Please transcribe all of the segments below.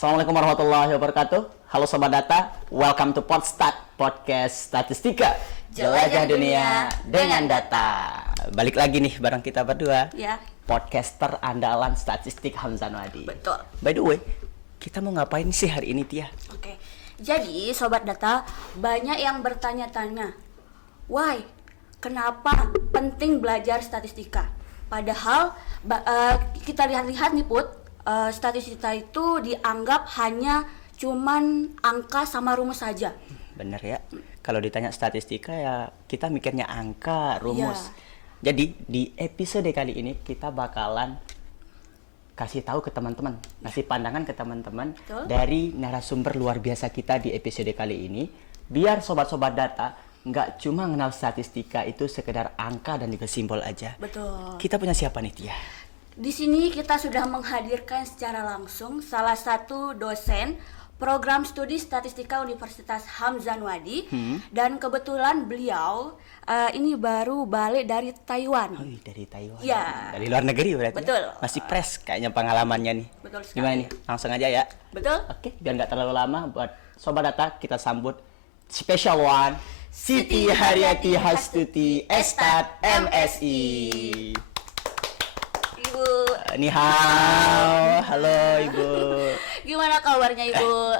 Assalamualaikum warahmatullahi wabarakatuh. Halo Sobat Data, welcome to Podstat, Podcast Statistika. Jelajah dunia dengan data. Balik lagi nih bareng kita berdua. Ya. Podcaster andalan statistik Hamzah Nwadi. Betul. By the way, kita mau ngapain sih hari ini, Tia? Oke. Jadi Sobat Data, banyak yang bertanya-tanya, why? Kenapa penting belajar statistika? Padahal kita lihat-lihat nih Put, statistika itu dianggap hanya cuman angka sama rumus saja. Bener ya. Kalau ditanya statistika ya kita mikirnya angka, rumus. Ya. Jadi di episode kali ini kita bakalan kasih tahu ke teman-teman, ngasih pandangan ke teman-teman dari narasumber luar biasa kita di episode kali ini, biar sobat-sobat data nggak cuma kenal statistika itu sekedar angka dan juga simbol aja. Betul. Kita punya siapa nih, Tia? Di sini kita sudah menghadirkan secara langsung salah satu dosen Program Studi Statistika Universitas Hamzah Nwadi, dan kebetulan beliau ini baru balik dari Taiwan. Oh, dari Taiwan. Ya. Dari luar negeri berarti. Betul. Ya? Masih fresh kayaknya pengalamannya nih. Betul sekali. Gimana nih? Langsung aja ya. Betul. Oke, biar nggak terlalu lama buat sobat data kita sambut special one Siti Haryati Hastuti Estat MSI. Ibu, Ni hao. Halo Ibu. gimana kabarnya Ibu?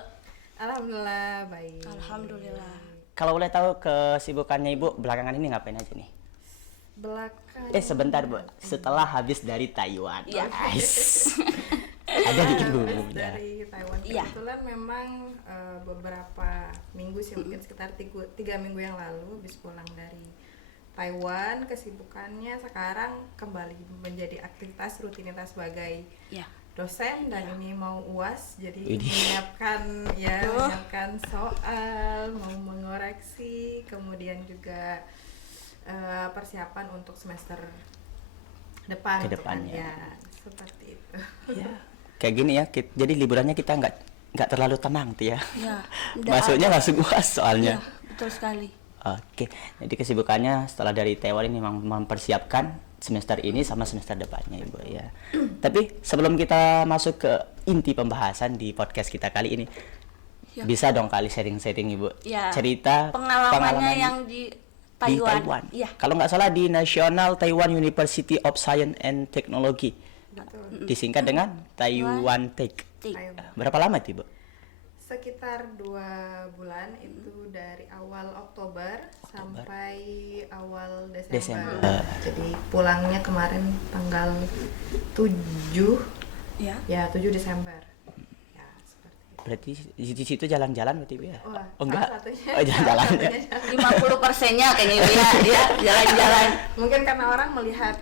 Alhamdulillah baik. Alhamdulillah. Kalau boleh tahu kesibukannya Ibu belakangan ini ngapain aja nih? Belakangan. Sebentar Bu, setelah habis dari Taiwan. Iya. Guys. Ada dikit Bu. Dari Taiwan. Iya. Kebetulan memang beberapa minggu sih, mungkin sekitar 3 minggu yang lalu habis pulang dari Taiwan. Kesibukannya sekarang kembali menjadi aktivitas rutinitas sebagai dosen dan ini mau UAS, jadi menyiapkan soal, mau mengoreksi, kemudian juga persiapan untuk semester depan. Kedepannya. Ya, seperti itu. Ya. Kayak gini ya, jadi liburannya kita nggak terlalu tenang tuh ya. Ya. Masuknya langsung UAS soalnya. Ya, betul sekali. Oke, jadi kesibukannya setelah dari Taiwan ini mempersiapkan semester ini sama semester depannya Ibu ya. Tapi sebelum kita masuk ke inti pembahasan di podcast kita kali ini, bisa dong kali sharing-sharing Ibu cerita pengalamannya yang di Taiwan. Ya. Kalau nggak salah di National Taiwan University of Science and Technology. Betul. Disingkat dengan Taiwan Tech. Berapa lama itu Ibu? Sekitar 2 bulan, itu dari awal Oktober sampai awal Desember. Jadi pulangnya kemarin tanggal 7 7 Desember. Ya, seperti itu. Berarti di situ jalan-jalan berarti ya? Oh, enggak. Satunya, Oh, jalan-jalan ya. 50%-nya kayaknya Ibu ya, jalan-jalan. Mungkin karena orang melihat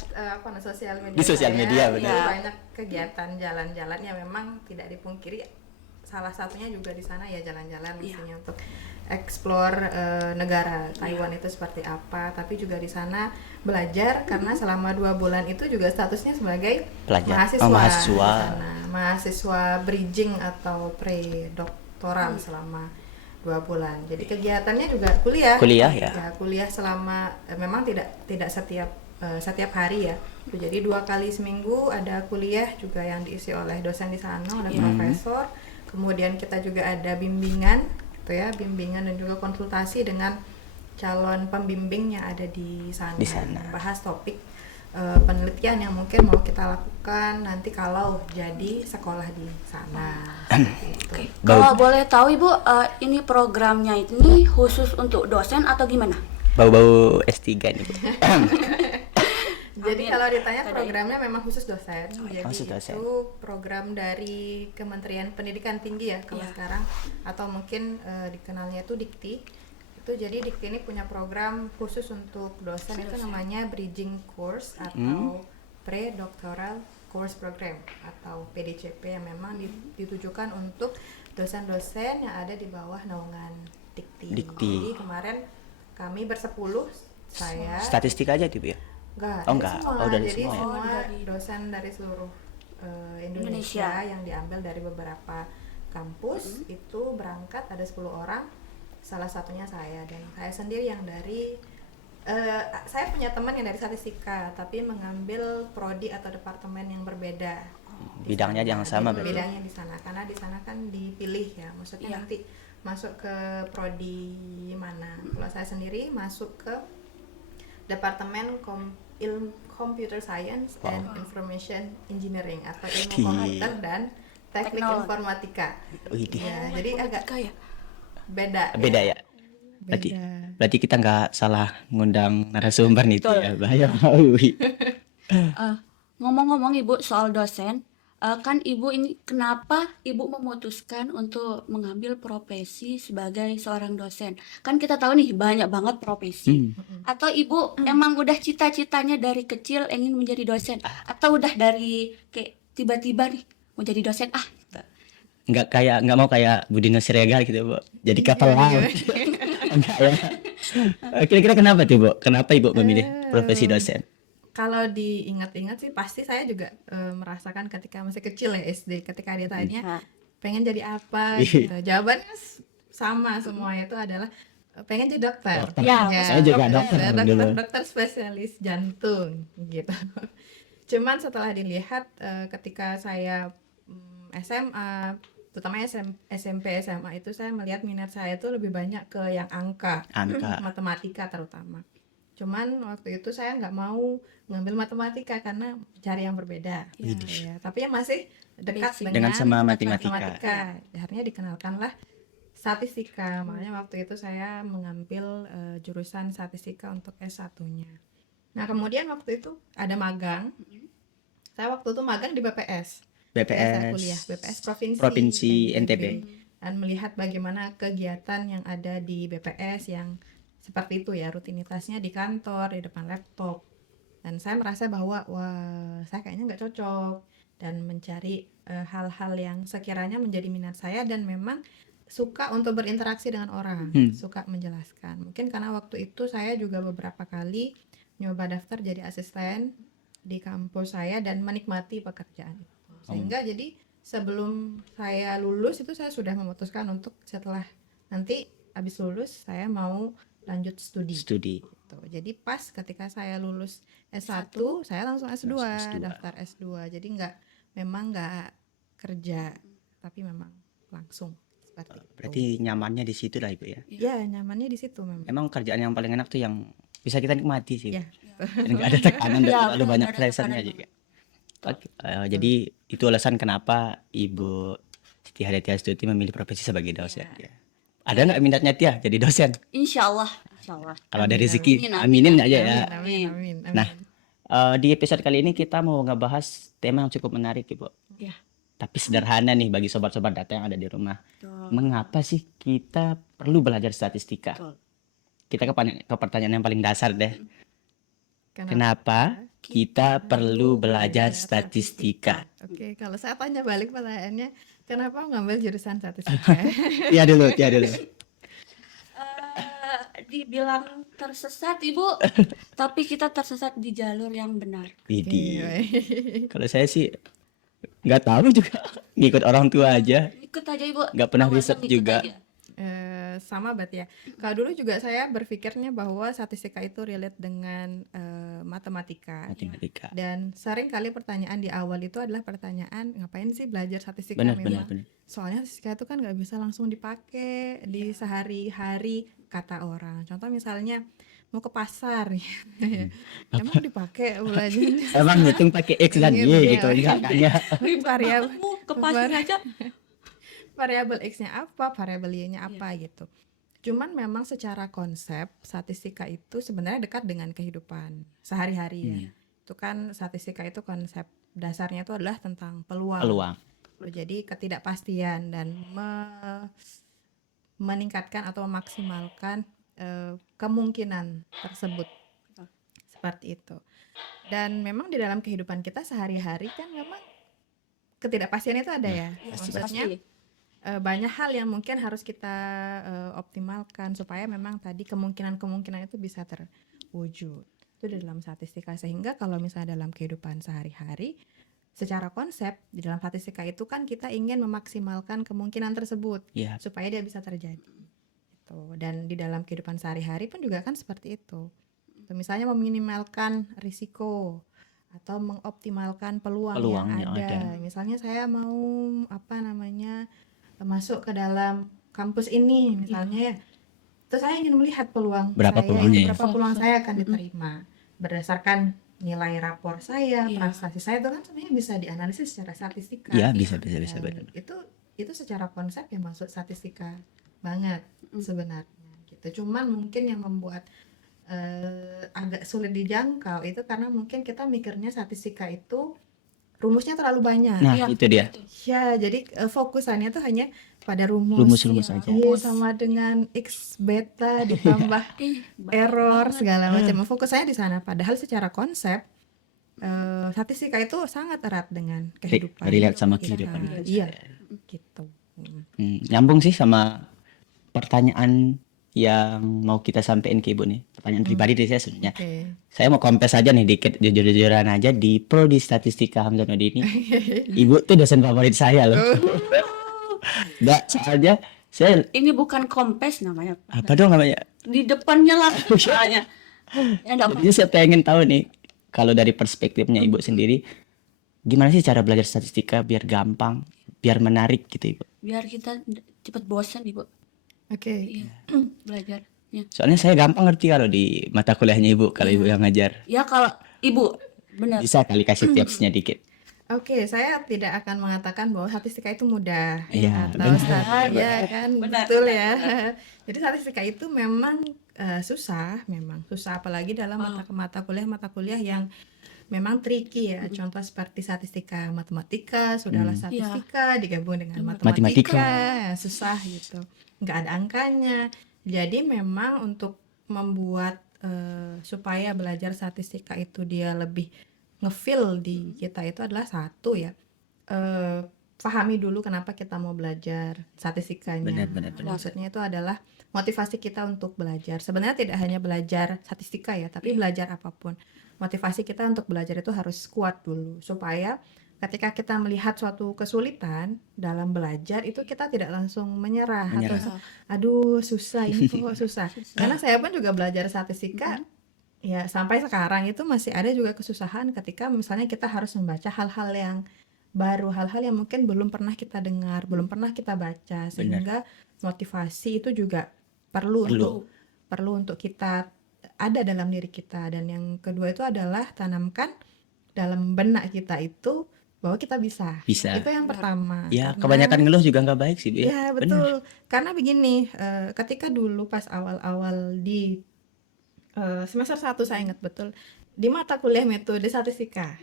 sosial media. Di sosial media, jadi benar. banyak kegiatan jalan-jalan yang memang tidak dipungkiri. Salah satunya juga di sana ya jalan-jalan misalnya untuk explore negara Taiwan itu seperti apa, tapi juga di sana belajar karena selama 2 bulan itu juga statusnya sebagai mahasiswa. Mahasiswa bridging atau pre-doktoral selama 2 bulan. Jadi kegiatannya juga kuliah ya. Kuliah selama memang tidak setiap hari ya. Jadi 2 kali seminggu ada kuliah juga yang diisi oleh dosen di sana, oleh profesor. Kemudian kita juga ada bimbingan gitu ya, bimbingan dan juga konsultasi dengan calon pembimbing yang ada di sana. Bahas topik penelitian yang mungkin mau kita lakukan nanti kalau jadi sekolah di sana. Oke. Kalau boleh tahu Ibu, ini programnya ini khusus untuk dosen atau gimana? Bau-bau S3 nih Bu. Jadi kalau ditanya programnya memang khusus dosen. Jadi dosen. itu program dari Kementerian Pendidikan Tinggi ya kalau sekarang, atau mungkin dikenalnya itu Dikti. Itu jadi Dikti ini punya program khusus untuk dosen, itu namanya Bridging Course atau Pre-Doctoral Course Program atau PDCP, yang memang ditujukan untuk dosen-dosen yang ada di bawah naungan Dikti. Jadi kemarin kami bersepuluh, saya statistika aja tuh ya? Enggak. Dari jadi semua dari dosen dari seluruh Indonesia yang diambil dari beberapa kampus itu berangkat, ada 10 orang, salah satunya saya, dan saya sendiri yang dari saya punya teman yang dari statistika tapi mengambil prodi atau departemen yang berbeda. Bidangnya yang sama berarti. Bidangnya di sana, karena di sana kan dipilih ya, maksudnya Iya. nanti masuk ke prodi mana. Kalau saya sendiri masuk ke Departemen Computer Science and Information Engineering atau ilmu Di- komputer dan teknik Teknologi. informatika. Widih. Ya, jadi agak Kayak beda. Beda ya. Berarti Beda. berarti kita nggak salah ngundang narasumber nih, Betul. ya. Bahaya. ngomong-ngomong Ibu soal dosen, kan Ibu ini kenapa Ibu memutuskan untuk mengambil profesi sebagai seorang dosen? Kan kita tahu nih banyak banget profesi. Atau Ibu emang udah cita-citanya dari kecil ingin menjadi dosen? Atau udah dari kayak tiba-tiba nih mau jadi dosen Nggak mau kayak Budino Siregar gitu, Bu. Jadi kapal laut. Enggak ya. Kira-kira kenapa tuh, Bu? Kenapa Ibu memilih profesi dosen? Kalau diingat-ingat sih pasti saya juga merasakan ketika masih kecil ya SD, ketika dia tanya pengen jadi apa gitu. Jawabannya sama semuanya itu adalah pengen jadi dokter. Dokter. Ya, saya juga dokter dulu. dokter spesialis jantung gitu. Cuman setelah dilihat ketika saya SMA, terutama SMP SMA itu saya melihat minat saya itu lebih banyak ke yang angka. Matematika terutama. Cuman waktu itu saya nggak mau ngambil matematika karena cari yang berbeda. Ya, tapi yang masih dekat Dengan sama matematika. Akhirnya dikenalkanlah statistika. Makanya waktu itu saya mengambil jurusan statistika untuk S1-nya. Nah, kemudian waktu itu ada magang. Saya waktu itu magang di BPS. Saya kuliah BPS Provinsi NTB. Dan melihat bagaimana kegiatan yang ada di BPS yang seperti itu ya, rutinitasnya di kantor, di depan laptop. Dan saya merasa bahwa wah, saya kayaknya nggak cocok dan mencari hal-hal yang sekiranya menjadi minat saya dan memang suka untuk berinteraksi dengan orang, suka menjelaskan. Mungkin karena waktu itu saya juga beberapa kali nyoba daftar jadi asisten di kampus saya dan menikmati pekerjaan itu. Sehingga jadi sebelum saya lulus itu saya sudah memutuskan untuk setelah nanti habis lulus saya mau lanjut studi. Gitu. Jadi pas ketika saya lulus S1, saya langsung S2, daftar S2. Jadi memang nggak kerja, tapi memang langsung seperti itu. Berarti nyamannya di situ lah Ibu ya. Ya, nyamannya di situ memang. Emang kerjaan yang paling enak tuh yang bisa kita nikmati sih. Ya. Dan nggak ada tekanan dan Ya, terlalu benar, banyak nggak ada pressure-nya tekanan juga. Jadi itu alasan kenapa Ibu Siti Hadiatya Astuti memilih profesi sebagai dosen. Ya. Ada nggak minatnya Tia jadi dosen? Insya Allah. Kalau ada rezeki, Amin, aminin aja ya. Amin. Nah, di episode kali ini kita mau ngebahas tema yang cukup menarik, Ibu. Ya. Tapi sederhana nih bagi sobat-sobat data yang ada di rumah. Mengapa sih kita perlu belajar statistika? Kita ke pertanyaan yang paling dasar deh. Kenapa kita perlu belajar statistika? Oke, kalau saya tanya balik pertanyaannya, kenapa mengambil jurusan statistika? Tia dulu. Dibilang tersesat Ibu, tapi kita tersesat di jalur yang benar. Widih. Kalau saya sih nggak tahu juga, ngikut orang tua aja, Ikut aja Ibu. nggak pernah Awalnya riset ngikut juga. aja. Sama berarti ya. Kalau dulu juga saya berpikirnya bahwa statistika itu relate dengan matematika. Matematika. Dan sering kali pertanyaan di awal itu adalah pertanyaan ngapain sih belajar statistika Benar. Soalnya statistika itu kan nggak bisa langsung dipakai di sehari-hari kata orang. Contoh misalnya mau ke pasar, emang dipakai belajar? Emang ngitung pakai X dan Y gitu, enggak kayaknya. Variabel Ke pasar aja. variabel X-nya apa, variabel Y-nya apa gitu. Cuman memang secara konsep statistika itu sebenarnya dekat dengan kehidupan sehari-hari ya. Itu kan statistika itu konsep dasarnya itu adalah tentang peluang. Jadi ketidakpastian dan meningkatkan atau memaksimalkan kemungkinan tersebut. Seperti itu. Dan memang di dalam kehidupan kita sehari-hari kan memang ketidakpastian itu ada ya. Maksudnya banyak hal yang mungkin harus kita optimalkan supaya memang tadi kemungkinan itu bisa terwujud. Itu di dalam statistika, sehingga kalau misalnya dalam kehidupan sehari-hari secara konsep di dalam statistika itu kan kita ingin memaksimalkan kemungkinan tersebut supaya dia bisa terjadi. Gitu. Dan di dalam kehidupan sehari-hari pun juga kan seperti itu. Misalnya meminimalkan risiko atau mengoptimalkan peluang Peluang yang yang ada. Misalnya saya mau masuk ke dalam kampus ini misalnya ya. Terus saya ingin melihat peluang Berapa saya peluangnya itu, ya? berapa peluang saya akan diterima berdasarkan nilai rapor saya, prestasi saya, itu kan sebenarnya bisa dianalisis secara statistika. Iya, bisa Dan benar. itu secara konsep ya masuk statistika banget sebenarnya gitu. Cuman mungkin yang membuat agak sulit dijangkau itu karena mungkin kita mikirnya statistika itu rumusnya terlalu banyak. Nah, itu dia. Ya, jadi fokusannya tuh hanya pada rumus. Rumus-rumus aja. Iya, sama dengan X beta ditambah error segala macam. Fokusannya di sana. Padahal secara konsep statistika itu sangat erat dengan kehidupan. Relate sama kita. kehidupan. Iya, gitu. Nyambung sih sama pertanyaan yang mau kita sampaikan ke Ibu nih. Pertanyaan pribadi dari saya sebenarnya. Oke. Saya mau confess aja nih dikit, jujur-jujuran aja di Prodi Statistika Hamzah Nodi ini. Ibu tuh dosen favorit saya loh. Nggak, soalnya saya Ini bukan kompes namanya. apa dong namanya? Di depannya langsung soalnya. Ya enggak Jadi saya pengen tahu nih, kalau dari perspektifnya Ibu sendiri, gimana sih cara belajar statistika biar gampang, biar menarik gitu Ibu? biar kita cepat bosan Ibu. Oke. Iya. Belajar. Ya. Soalnya saya gampang ngerti kalau di mata kuliahnya Ibu, kalau Ibu yang ngajar. Ya kalau Ibu benar. Bisa kali kasih tipsnya dikit. Oke, saya tidak akan mengatakan bahwa statistika itu mudah Iya, atau benar. ya kan, Benar, betul ya. Jadi statistika itu memang susah, apalagi dalam mata kuliah yang memang tricky ya. Contoh seperti statistika matematika, sudahlah statistika digabung dengan matematika, ya, susah gitu. Nggak ada angkanya. Jadi memang untuk membuat supaya belajar statistika itu dia lebih ngefeel di kita itu adalah satu ya, pahami dulu kenapa kita mau belajar statistikanya. Benar. Maksudnya itu adalah motivasi kita untuk belajar. Sebenarnya tidak hanya belajar statistika ya, tapi belajar apapun. Motivasi kita untuk belajar itu harus kuat dulu supaya ketika kita melihat suatu kesulitan dalam belajar itu kita tidak langsung menyerah. Atau aduh susah ini kok susah. Karena saya pun juga belajar statistika. Ya, sampai sekarang itu masih ada juga kesusahan ketika misalnya kita harus membaca hal-hal yang baru, hal-hal yang mungkin belum pernah kita dengar, belum pernah kita baca, sehingga motivasi itu juga perlu untuk kita ada dalam diri kita. Dan yang kedua itu adalah tanamkan dalam benak kita itu bahwa kita bisa. Itu yang pertama. Ya, Karena kebanyakan ngeluh juga nggak baik sih, Bu. ya betul. Karena begini, ketika dulu pas awal-awal di semester 1 saya ingat betul di mata kuliah metode statistika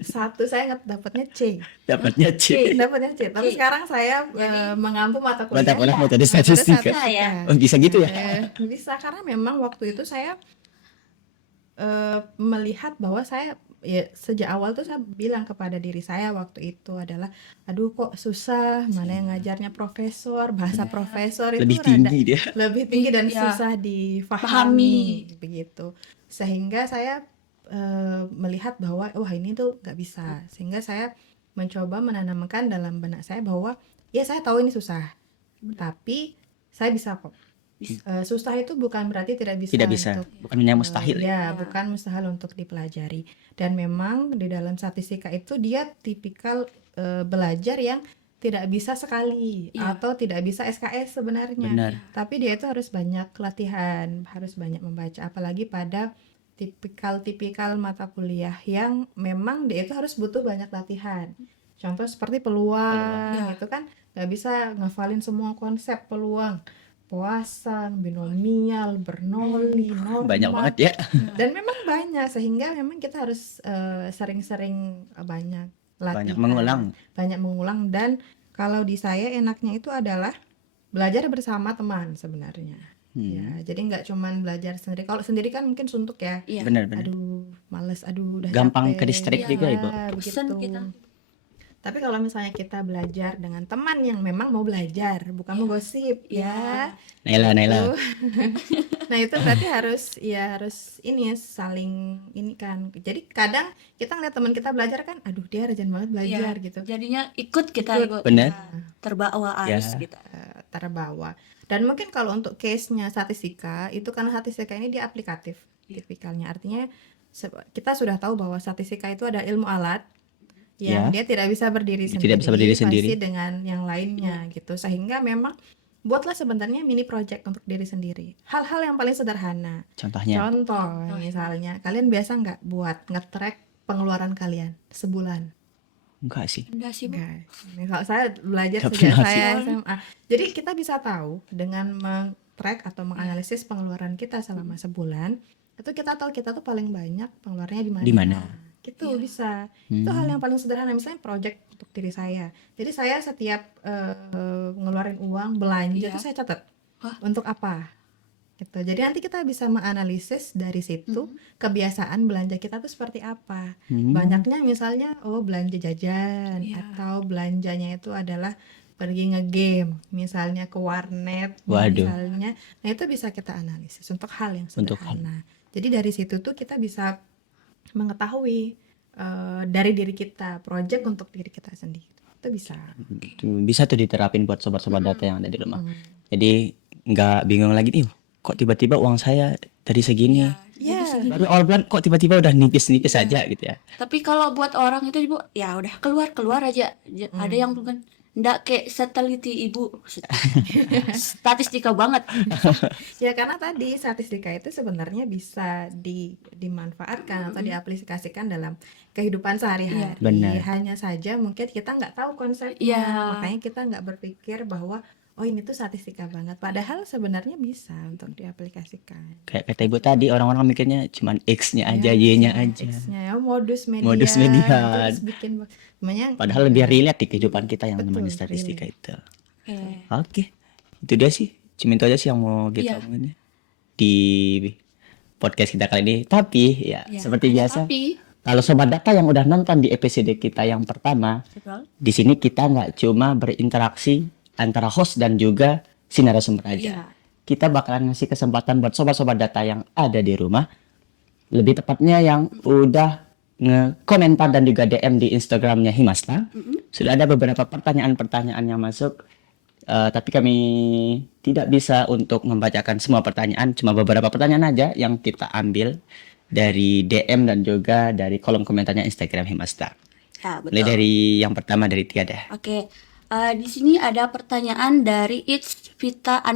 satu saya ingat dapatnya C. Dapatnya C. Tapi sekarang saya mengampu mata kuliah metode statistika. Oh, bisa gitu ya? Bisa, karena memang waktu itu saya melihat bahwa saya ya sejak awal tuh saya bilang kepada diri saya waktu itu adalah aduh kok susah, mana yang ngajarnya profesor, bahasa profesor itu Lebih tinggi dia. lebih tinggi dan susah difahami begitu, sehingga saya melihat bahwa wah ini tuh nggak bisa, sehingga saya mencoba menanamkan dalam benak saya bahwa ya saya tahu ini susah tapi saya bisa kok. Susah itu bukan berarti tidak bisa, bukan yang mustahil. Bukan mustahil untuk dipelajari. Dan memang di dalam statistika itu dia tipikal belajar yang tidak bisa sekali atau tidak bisa SKS sebenarnya. Tapi dia itu harus banyak latihan, harus banyak membaca, apalagi pada tipikal mata kuliah yang memang dia itu harus butuh banyak latihan. Contoh seperti peluang. Itu kan nggak bisa ngafalin semua konsep peluang. Puasa, binomial, Bernoulli, norma, banyak banget ya. Dan memang banyak, sehingga memang kita harus sering-sering banyak latihan, banyak mengulang. Dan kalau di saya enaknya itu adalah belajar bersama teman sebenarnya. Ya, jadi nggak cuman belajar sendiri. Kalau sendiri kan mungkin suntuk ya. Benar. Aduh, males, udah gampang capek. ke distract juga Ibu. Begitu. Tapi kalau misalnya kita belajar dengan teman yang memang mau belajar, bukan mau gosip, ya. Naila. Nah, itu berarti harus ini ya, saling ini kan. Jadi kadang kita ngeliat teman kita belajar kan, aduh dia rajin banget belajar gitu. Jadinya ikut kita Ibu. Benar. Terbawa arus kita. Terbawa. Dan mungkin kalau untuk case-nya statistika, itu karena statistika ini dia aplikatif tipikalnya. Artinya kita sudah tahu bahwa statistika itu ada ilmu alat Ya. yang dia tidak bisa berdiri Tidak sendiri, bisa berdiri pasti sendiri. dengan yang lainnya gitu. Sehingga memang buatlah sebenarnya mini project untuk diri sendiri. Hal-hal yang paling sederhana. Contohnya. Contoh misalnya, kalian biasa nggak buat nge-track pengeluaran kalian sebulan? Enggak sih. Enggak sih, Bu. Enggak. Misal saya belajar Nggak sejak pernah saya SMA. Jadi kita bisa tahu dengan meng-track atau menganalisis pengeluaran kita selama sebulan, itu kita tahu kita tuh paling banyak pengeluarannya di mana. Di mana? Gitu bisa. Itu hal yang paling sederhana, misalnya project untuk diri saya. Jadi saya setiap ngeluarin uang belanja tuh saya catat. Wah. Untuk apa? Gitu. Jadi nanti kita bisa menganalisis dari situ kebiasaan belanja kita tuh seperti apa. Banyaknya misalnya belanja jajan atau belanjanya itu adalah pergi nge-game, misalnya ke warnet, Waduh. misalnya. Nah, itu bisa kita analisis untuk hal yang Untuk sederhana. Jadi dari situ tuh kita bisa mengetahui dari diri kita, project untuk diri kita sendiri. Itu bisa. Bisa tuh diterapin buat sobat-sobat data yang ada di rumah. Jadi nggak bingung lagi nih, kok tiba-tiba uang saya dari segini. Ya, Baru awal bulan kok tiba-tiba udah nipis-nipis aja gitu ya. Tapi kalau buat orang itu Ibu, ya udah keluar aja. Ada yang bukan ndak kayak seteliti Ibu. Statistika banget. ya karena tadi statistika itu sebenarnya bisa dimanfaatkan atau diaplikasikan dalam kehidupan sehari-hari. Benar. Hanya saja mungkin kita nggak tahu konsepnya, Iya. makanya kita nggak berpikir bahwa oh ini tuh statistika banget. Padahal sebenarnya bisa untuk diaplikasikan. Kayak kata ibu tadi, orang-orang mikirnya cuman X-nya aja, Y-nya aja. X-nya ya, modus median. Modus median. Terus bikin namanya Padahal lebih relate di kehidupan kita yang namanya Betul, statistika itu. Oke. Oke, itu dia sih. Cuma itu aja sih yang mau kita Iya. omongin ya di podcast kita kali ini. Tapi ya seperti biasa, Tapi kalau sobat data yang udah nonton di episode kita yang pertama, betul. di sini kita nggak cuma berinteraksi antara host dan juga si narasumber aja. Iya. Kita bakalan ngasih kesempatan buat sobat-sobat data yang ada di rumah, lebih tepatnya yang udah nge-komentar dan juga DM di Instagramnya Himasta. Sudah ada beberapa pertanyaan-pertanyaan yang masuk, tapi kami tidak bisa untuk membacakan semua pertanyaan, cuma beberapa pertanyaan aja yang kita ambil dari DM dan juga dari kolom komentarnya Instagram Himasta. Ya, Mulai betul. dari yang pertama dari Tiada. Oke. Di sini ada pertanyaan dari It's Vita _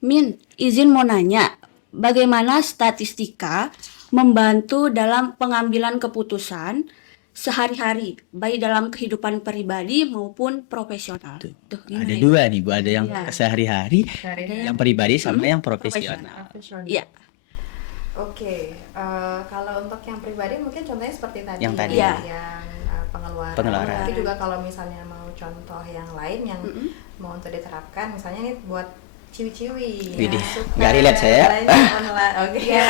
Min, izin mau nanya, bagaimana statistika membantu dalam pengambilan keputusan sehari-hari, baik dalam kehidupan pribadi maupun profesional? Tuh, gimana Ada ya? dua nih, Bu. Ada yang Iya. sehari-hari, Sehari-hari. yang pribadi sama yang profesional. profesional. Iya. Oke, kalau untuk yang pribadi mungkin contohnya seperti tadi, Yang tadi. Iya. yang pengeluaran. Pengeluaran. Tapi juga kalau misalnya mau contoh yang lain yang mau untuk diterapkan, misalnya ini buat ciwi-ciwi. Widih, yang suka nggak relate saya. belanja online. Oke. Iya.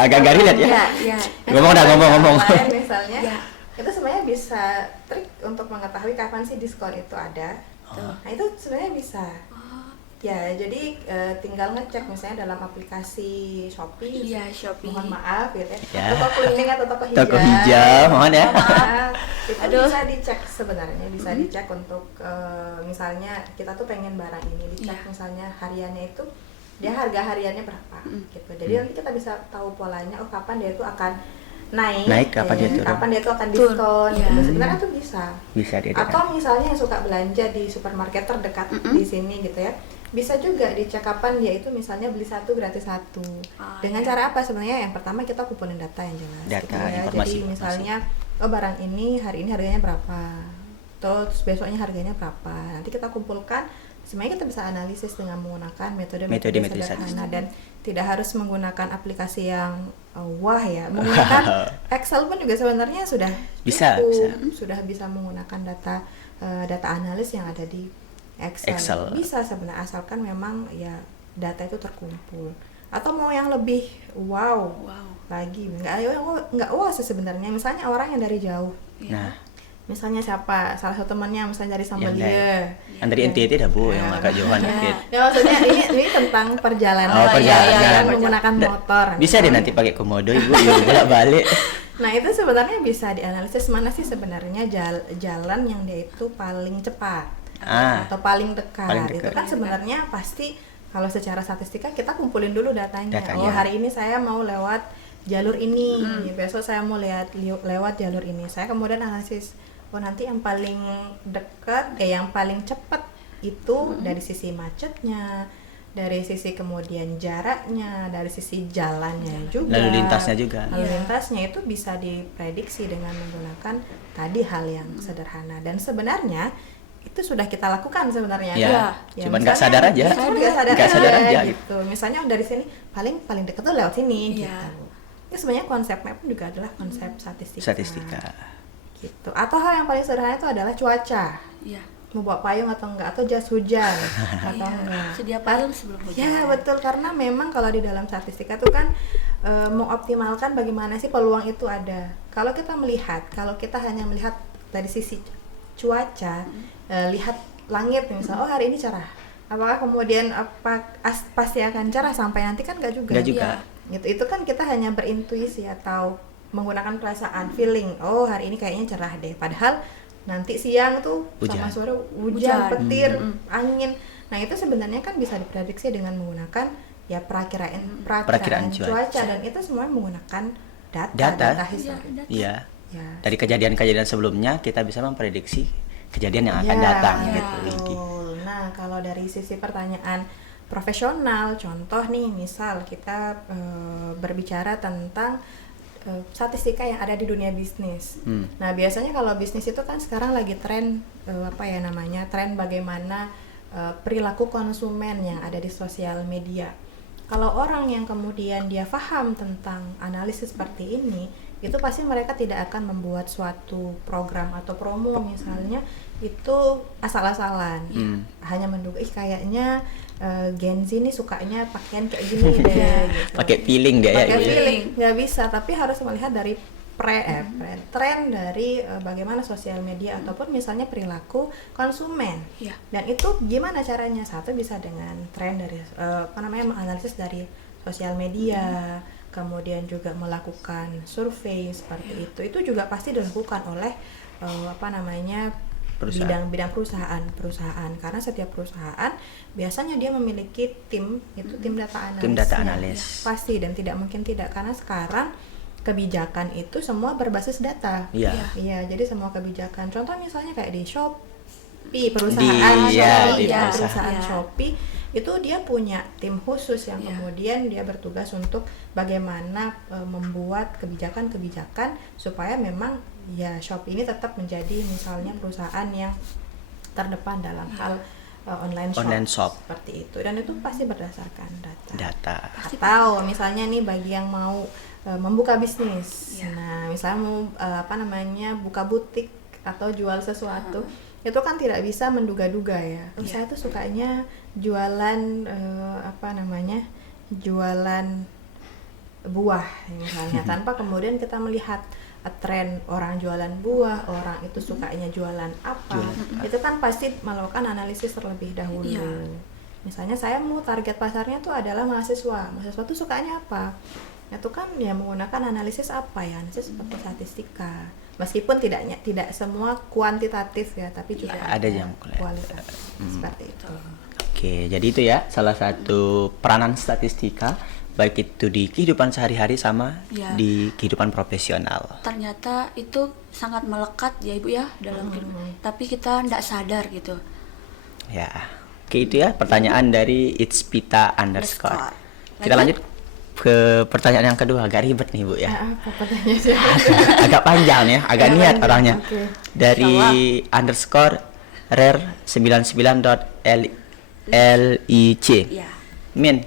Agak nggak relate ya? Iya, iya. Ngomong dah, ngomong. Online misalnya, Iya. itu sebenarnya bisa trik untuk mengetahui kapan sih diskon itu ada. Nah itu sebenarnya bisa. Ya, jadi tinggal ngecek misalnya dalam aplikasi Shopee. Iya, Shopee. Mohon maaf gitu Ya. Toko kuning atau toko hijau. Toko hijau, mohon ya. Maaf. Itu Aduh. bisa dicek sebenarnya, bisa dicek untuk misalnya kita tuh pengen barang ini, dicek Iya. misalnya hariannya itu dia harga hariannya berapa gitu. Jadi nanti kita bisa tahu polanya, oh kapan dia itu akan naik, Kapan dia turun. kapan dia itu akan Betul. diskon. Iya. Gitu. Sebenarnya tuh bisa. Bisa dia. Atau misalnya yang suka belanja di supermarket terdekat di sini gitu ya, bisa juga dicek kapan dia itu misalnya beli satu gratis satu. Dengan cara apa sebenarnya? Yang pertama kita kumpulin data yang jelas. Data, gitu ya. informasi. Jadi misalnya, oh barang ini hari ini harganya berapa, terus besoknya harganya berapa. Nanti kita kumpulkan. Sebenarnya kita bisa analisis dengan menggunakan metode-metode Metode sederhana dan tidak harus menggunakan aplikasi yang wah ya. Menggunakan Excel pun juga sebenarnya sudah Bisa, cukup. Sudah bisa menggunakan data analis yang ada di Excel. Bisa sebenarnya asalkan memang ya data itu terkumpul. Atau mau yang lebih wow. Lagi nggak wow sih sebenarnya. Misalnya orang yang dari jauh. Nah, Misalnya siapa? Salah satu temannya misalnya dari yang Sambalia. dari NTT dah, Bu, yang agak jauhan dikit. Ya maksudnya ini tentang perjalanan. Oh, perjalanan. Ya, menggunakan motor. Bisa deh nanti pakai komodo, Ibu, bolak-balik. Nah itu sebenarnya bisa dianalisis mana sih sebenarnya jalan yang dia itu paling cepat atau paling dekat. Itu kan sebenarnya pasti kalau secara statistika kita kumpulin dulu datanya. Oh hari ini saya mau lewat jalur ini, besok saya mau lewat jalur ini. Saya kemudian analisis, oh nanti yang paling dekat, yang paling cepat itu dari sisi macetnya, dari sisi kemudian jaraknya, dari sisi jalannya juga, lalu lintasnya juga. Lalu lintasnya itu bisa diprediksi dengan menggunakan tadi hal yang sederhana, dan sebenarnya itu sudah kita lakukan sebenarnya. Ya, cuman nggak sadar aja. Nggak sadar aja gitu. gitu. Misalnya dari sini paling dekat tuh lewat sini gitu. Ini sebenarnya konsepnya pun juga adalah konsep statistika. Gitu. Atau hal yang paling sederhana itu adalah cuaca. Iya. Mau bawa payung atau enggak, atau jas hujan atau enggak. Sedia payung sebelum hujan. Ya betul, karena memang kalau di dalam statistika itu kan mengoptimalkan bagaimana sih peluang itu ada. Kalau kita hanya melihat dari sisi cuaca, lihat langit misalnya, oh hari ini cerah, apakah kemudian pasti akan cerah sampai nanti, kan enggak juga. Enggak juga. Gitu, itu kan kita hanya berintuisi atau menggunakan perasaan, feeling, oh hari ini kayaknya cerah deh, padahal nanti siang tuh sama sore hujan, petir, angin. Nah itu sebenarnya kan bisa diprediksi dengan menggunakan ya perakiraan cuaca, dan itu semua menggunakan data historik. Iya. Dari kejadian-kejadian sebelumnya kita bisa memprediksi kejadian yang akan datang gitu. Nah kalau dari sisi pertanyaan profesional, contoh nih, misal kita berbicara tentang statistika yang ada di dunia bisnis. Nah biasanya kalau bisnis itu kan sekarang lagi tren tren bagaimana perilaku konsumen yang ada di sosial media. Kalau orang yang kemudian dia paham tentang analisis seperti ini, itu pasti mereka tidak akan membuat suatu program atau promo misalnya itu asal-asalan. Hanya menduga kayaknya Gen Z ini sukanya pakaian kayak gini deh gitu. Pakai feeling dia ya. Pakai feeling, nggak bisa, tapi harus melihat dari tren dari bagaimana sosial media ataupun misalnya perilaku konsumen. Dan itu gimana caranya? Satu bisa dengan tren dari menganalisis dari sosial media, kemudian juga melakukan survei seperti itu. Itu juga pasti dilakukan oleh bidang perusahaan, karena setiap perusahaan biasanya dia memiliki tim data analis. Pasti, dan tidak mungkin tidak, karena sekarang kebijakan itu semua berbasis data. Iya, jadi semua kebijakan, contoh misalnya kayak di Shopee, perusahaan Shopee itu dia punya tim khusus yang kemudian dia bertugas untuk bagaimana membuat kebijakan supaya memang ya Shopee ini tetap menjadi misalnya perusahaan yang terdepan dalam hal online shop seperti itu, dan itu pasti berdasarkan data. Atau misalnya nih bagi yang mau membuka bisnis, nah misalnya mau buka butik atau jual sesuatu, itu kan tidak bisa menduga-duga ya. Saya tuh sukanya jualan jualan buah misalnya, tanpa kemudian kita melihat tren orang jualan buah, orang itu sukanya jualan apa, itu kan pasti melakukan analisis terlebih dahulu. Misalnya saya mau target pasarnya tuh adalah mahasiswa tuh sukanya apa, itu kan ya menggunakan analisis analisis seperti statistika, meskipun tidak semua kuantitatif ya, tapi juga ada yang kualitatif seperti itu. Oke, jadi itu ya salah satu peranan statistika, baik itu di kehidupan sehari-hari sama di kehidupan profesional. Ternyata itu sangat melekat ya Ibu ya dalam kehidupan, tapi kita tidak sadar gitu. Ya, oke, itu ya pertanyaan dari @itspita_. Kita lanjut ke pertanyaan yang kedua, agak ribet nih Bu ya. Agak panjang ya, agak niat orangnya. Dari _rare99.lic. Min,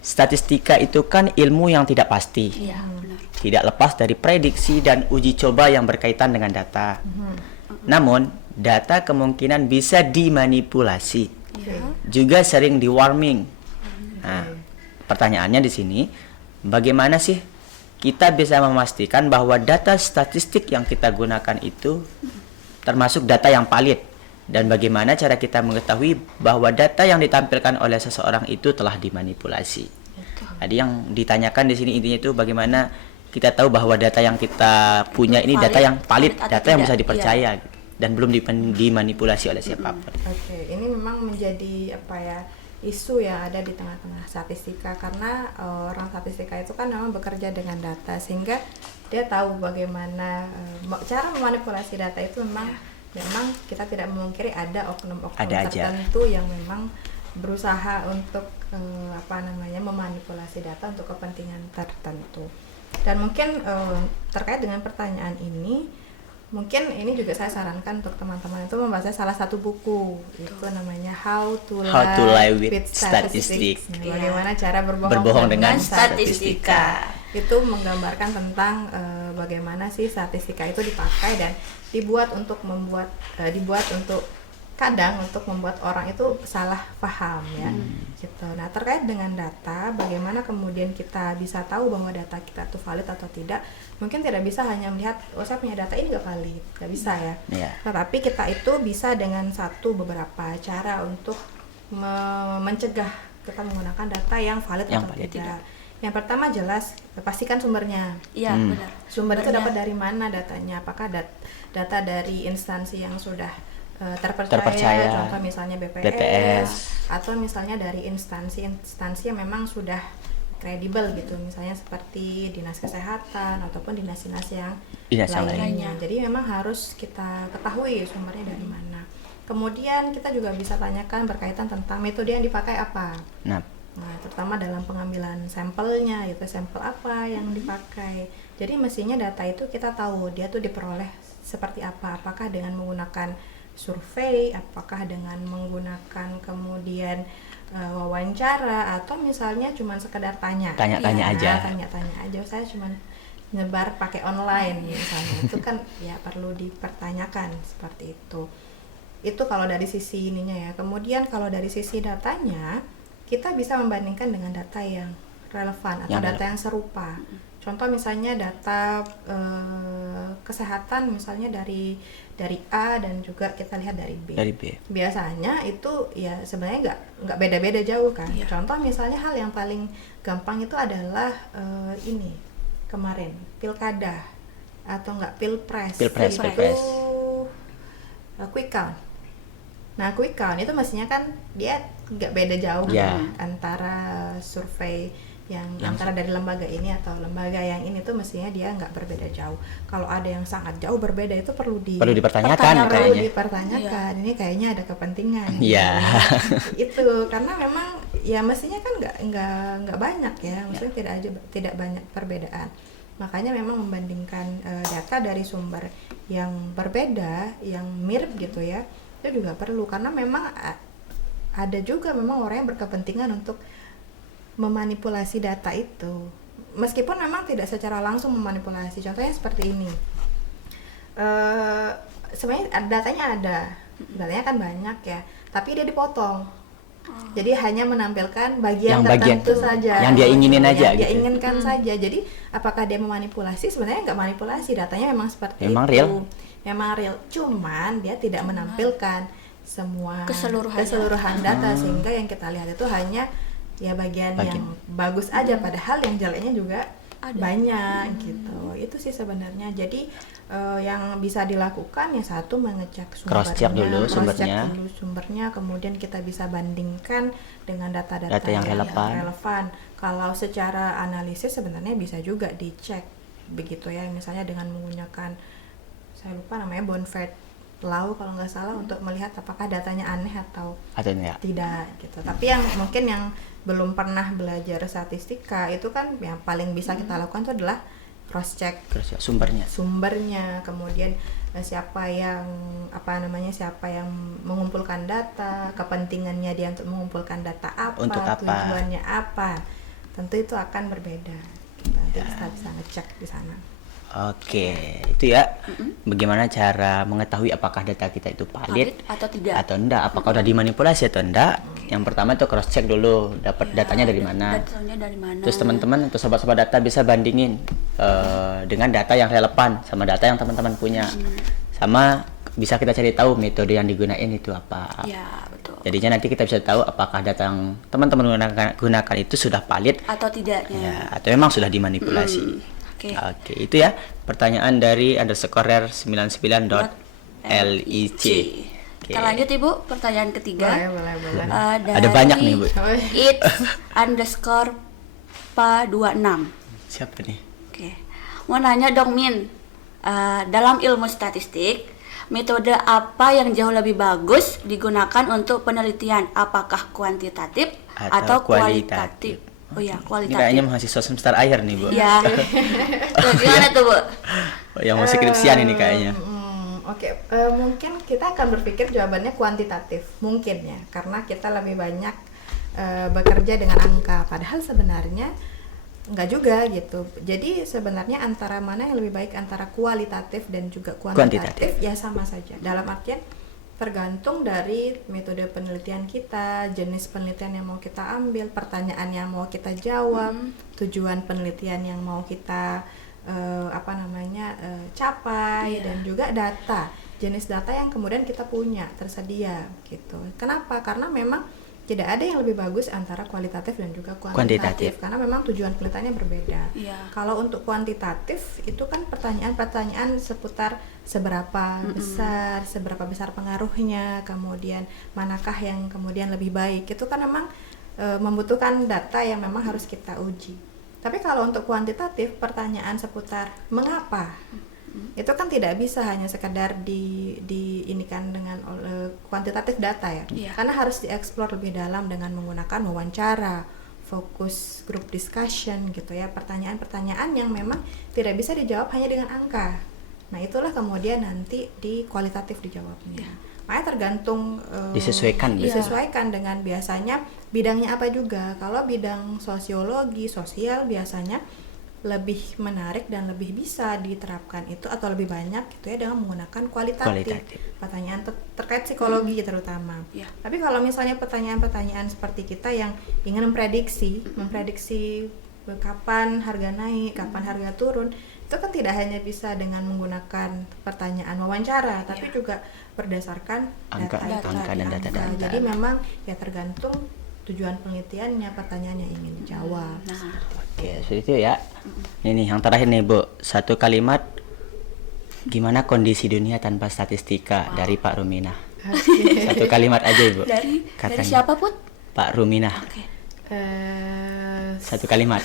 statistika itu kan ilmu yang tidak pasti. Benar. Tidak lepas dari prediksi dan uji coba yang berkaitan dengan data. Namun, data kemungkinan bisa dimanipulasi. Juga sering di-warming. Nah, pertanyaannya di sini, bagaimana sih kita bisa memastikan bahwa data statistik yang kita gunakan itu termasuk data yang valid? Dan bagaimana cara kita mengetahui bahwa data yang ditampilkan oleh seseorang itu telah dimanipulasi? Jadi yang ditanyakan di sini intinya itu bagaimana kita tahu bahwa data yang kita punya ini data yang valid, data yang bisa dipercaya dan belum dimanipulasi oleh siapapun. Ini memang menjadi isu yang ada di tengah-tengah statistika, karena orang statistika itu kan memang bekerja dengan data, sehingga dia tahu bagaimana cara memanipulasi data itu. Memang kita tidak memungkiri ada oknum-oknum tertentu yang memang berusaha untuk memanipulasi data untuk kepentingan tertentu. Dan mungkin terkait dengan pertanyaan ini, mungkin ini juga saya sarankan untuk teman-teman itu membaca salah satu buku, itu namanya How to Lie with Statistics. Bagaimana cara berbohong dengan statistika. Itu menggambarkan tentang bagaimana sih statistika itu dipakai dan dibuat untuk membuat kadang untuk membuat orang itu salah paham ya, gitu. Nah, terkait dengan data, bagaimana kemudian kita bisa tahu bahwa data kita itu valid atau tidak? Mungkin tidak bisa hanya melihat, oh saya punya data ini nggak valid, nggak bisa ya. Tetapi kita itu bisa dengan beberapa cara untuk mencegah kita menggunakan data yang valid atau tidak. Yang pertama jelas pastikan sumbernya. Iya, benar. Sumber itu dapat dari mana datanya? Apakah data dari instansi yang sudah terpercaya, contoh misalnya BPS, atau misalnya dari instansi yang memang sudah kredibel gitu, misalnya seperti Dinas Kesehatan ataupun dinas-dinas yang lainnya. Jadi memang harus kita ketahui sumbernya dari mana. Kemudian kita juga bisa tanyakan berkaitan tentang metode yang dipakai apa. Nah, terutama dalam pengambilan sampelnya, itu sampel apa yang dipakai. Jadi mestinya data itu kita tahu dia tuh diperoleh seperti apa. Apakah dengan menggunakan survei, apakah dengan menggunakan kemudian wawancara, atau misalnya cuma sekedar tanya-tanya aja. Saya cuma nyebar pakai online misalnya. Itu kan ya perlu dipertanyakan seperti itu. Itu kalau dari sisi ininya ya. Kemudian kalau dari sisi datanya, kita bisa membandingkan dengan data yang relevan atau data yang serupa. Contoh misalnya data kesehatan misalnya dari A dan juga kita lihat dari B. Biasanya itu ya sebenarnya nggak beda-beda jauh kan. Contoh misalnya hal yang paling gampang itu adalah ini kemarin pilkada atau enggak pilpres itu quick count. Nah, quick count itu mestinya kan dia nggak beda jauh antara survei yang antara dari lembaga ini atau lembaga yang ini tuh mestinya dia nggak berbeda jauh. Kalau ada yang sangat jauh berbeda itu perlu dipertanyakan. Ini kayaknya ada kepentingan. Itu karena memang ya mestinya kan nggak banyak ya, maksudnya tidak banyak perbedaan. Makanya memang membandingkan data dari sumber yang berbeda, yang mirip gitu ya, itu juga perlu, karena memang ada juga memang orang yang berkepentingan untuk memanipulasi data itu, meskipun memang tidak secara langsung memanipulasi. Contohnya seperti ini, sebenarnya datanya kan banyak ya, tapi dia dipotong. Jadi hanya menampilkan bagian tertentu saja yang dia inginin aja, yang dia inginkan saja. Jadi apakah dia memanipulasi? Sebenarnya nggak manipulasi, datanya memang seperti itu, memang real. Cuman dia tidak menampilkan semua keseluruhan data, sehingga yang kita lihat itu hanya ya bagian yang bagus aja, padahal yang jeleknya juga banyak gitu. Itu sih sebenarnya. Jadi yang bisa dilakukan ya satu, mengecek cross-check dulu sumbernya, kemudian kita bisa bandingkan dengan data-data yang relevan. Kalau secara analisis sebenarnya bisa juga dicek begitu ya, misalnya dengan menggunakan, saya lupa namanya, Bonfert Law kalau nggak salah, untuk melihat apakah datanya aneh atau tidak gitu. Tapi yang mungkin yang belum pernah belajar statistika itu kan yang paling bisa kita lakukan itu adalah cross check sumbernya, kemudian siapa yang mengumpulkan data, kepentingannya dia untuk mengumpulkan data apa, tujuannya apa. Tentu itu akan berbeda. Nanti kita bisa ngecek di sana. Oke, itu ya. Bagaimana cara mengetahui apakah data kita itu valid atau tidak, atau enggak, apakah udah dimanipulasi atau enggak. Yang pertama itu cross check dulu, dapat datanya dari mana. Terus teman-teman atau sobat-sobat data bisa bandingin dengan data yang relevan sama data yang teman-teman punya. Sama bisa kita cari tahu metode yang digunain itu apa. Betul. Jadinya nanti kita bisa tahu apakah data yang teman-teman gunakan itu sudah valid atau tidaknya. Atau memang sudah dimanipulasi. Oke, itu ya pertanyaan dari _99.lic. Kita lanjut Ibu, pertanyaan ketiga. Boleh. Ada banyak nih, Bu. It's_pa26. Siapa nih? Oke. Mau nanya dong Min, dalam ilmu statistik, metode apa yang jauh lebih bagus digunakan untuk penelitian? Apakah kuantitatif atau kualitatif? Oh ya, Ini kualitatif. kayaknya mahasiswa semester akhir nih, Bu. Ya. Tuh, gimana tuh, Bu? Yang mau skripsian ini kayaknya. Oke, mungkin kita akan berpikir jawabannya kuantitatif, mungkin ya, karena kita lebih banyak bekerja dengan angka. Padahal sebenarnya nggak juga gitu. Jadi sebenarnya antara mana yang lebih baik antara kualitatif dan juga kuantitatif ya sama saja. Dalam artian tergantung dari metode penelitian kita, jenis penelitian yang mau kita ambil, pertanyaan yang mau kita jawab, tujuan penelitian yang mau kita capai, dan juga data, jenis data yang kemudian kita punya tersedia gitu. Kenapa? Karena memang tidak ada yang lebih bagus antara kualitatif dan juga kuantitatif. Karena memang tujuan penelitiannya berbeda. Kalau untuk kuantitatif itu kan pertanyaan-pertanyaan seputar seberapa besar pengaruhnya, kemudian manakah yang kemudian lebih baik, itu kan memang membutuhkan data yang memang harus kita uji. Tapi kalau untuk kuantitatif, pertanyaan seputar mengapa, itu kan tidak bisa hanya sekedar diinikan dengan kuantitatif data ya. Karena harus dieksplor lebih dalam dengan menggunakan wawancara, focus group discussion gitu ya, pertanyaan-pertanyaan yang memang tidak bisa dijawab hanya dengan angka. Nah, itulah kemudian nanti di kualitatif dijawabnya. Makanya tergantung disesuaikan dengan biasanya bidangnya apa juga. Kalau bidang sosiologi, sosial biasanya lebih menarik dan lebih bisa diterapkan itu atau lebih banyak gitu ya dengan menggunakan kualitatif. Pertanyaan terkait psikologi terutama. Tapi kalau misalnya pertanyaan-pertanyaan seperti kita yang ingin memprediksi kapan harga naik, kapan harga turun, itu kan tidak hanya bisa dengan menggunakan pertanyaan wawancara, tapi juga berdasarkan angka dan data-data. Jadi memang ya tergantung tujuan penelitiannya, pertanyaan yang ingin dijawab. Oke, seperti itu ya. Ini yang terakhir nih, Bu. Satu kalimat, gimana kondisi dunia tanpa statistika, dari Pak Ruminah. Satu kalimat aja, Ibu. Dari siapa Put? Pak Ruminah. Satu kalimat.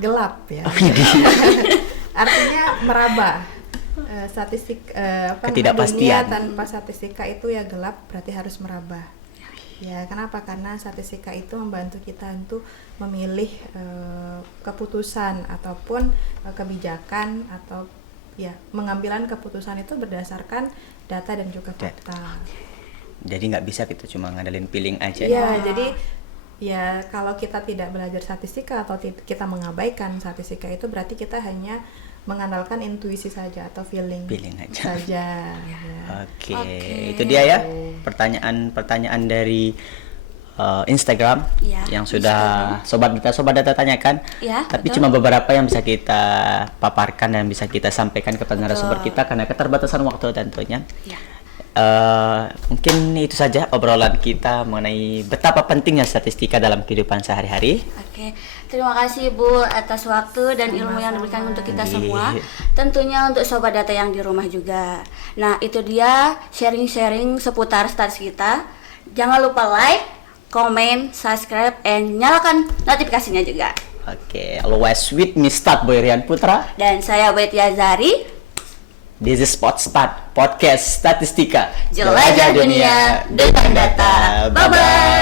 Gelap ya. Artinya meraba. Ketidakpastian. Dunia tanpa statistika itu ya gelap, berarti harus meraba. Ya, kenapa? Karena statistika itu membantu kita untuk memilih keputusan ataupun kebijakan atau ya mengambilan keputusan itu berdasarkan data dan juga fakta. Jadi nggak bisa kita cuma ngandelin feeling aja. Iya, jadi ya kalau kita tidak belajar statistika atau kita mengabaikan statistika itu berarti kita hanya mengandalkan intuisi saja atau feeling aja. Ya. Oke, itu dia ya pertanyaan dari Instagram yang sudah sobat data tanyakan. Tapi betul. Cuma beberapa yang bisa kita paparkan dan bisa kita sampaikan kepada narasumber kita karena keterbatasan waktu tentunya. Mungkin itu saja obrolan kita mengenai betapa pentingnya statistika dalam kehidupan sehari-hari. Oke, terima kasih Bu atas waktu dan ilmu yang diberikan untuk kita semua. Tentunya untuk sobat data yang di rumah juga. Nah, itu dia sharing-sharing seputar statistik kita. Jangan lupa like, comment, subscribe, and nyalakan notifikasinya juga. Oke, always with me Start Boy Rian Putra dan saya Beth Yazari. This is Podcast Statistika. Jelajah dunia dengan data. Bye-bye.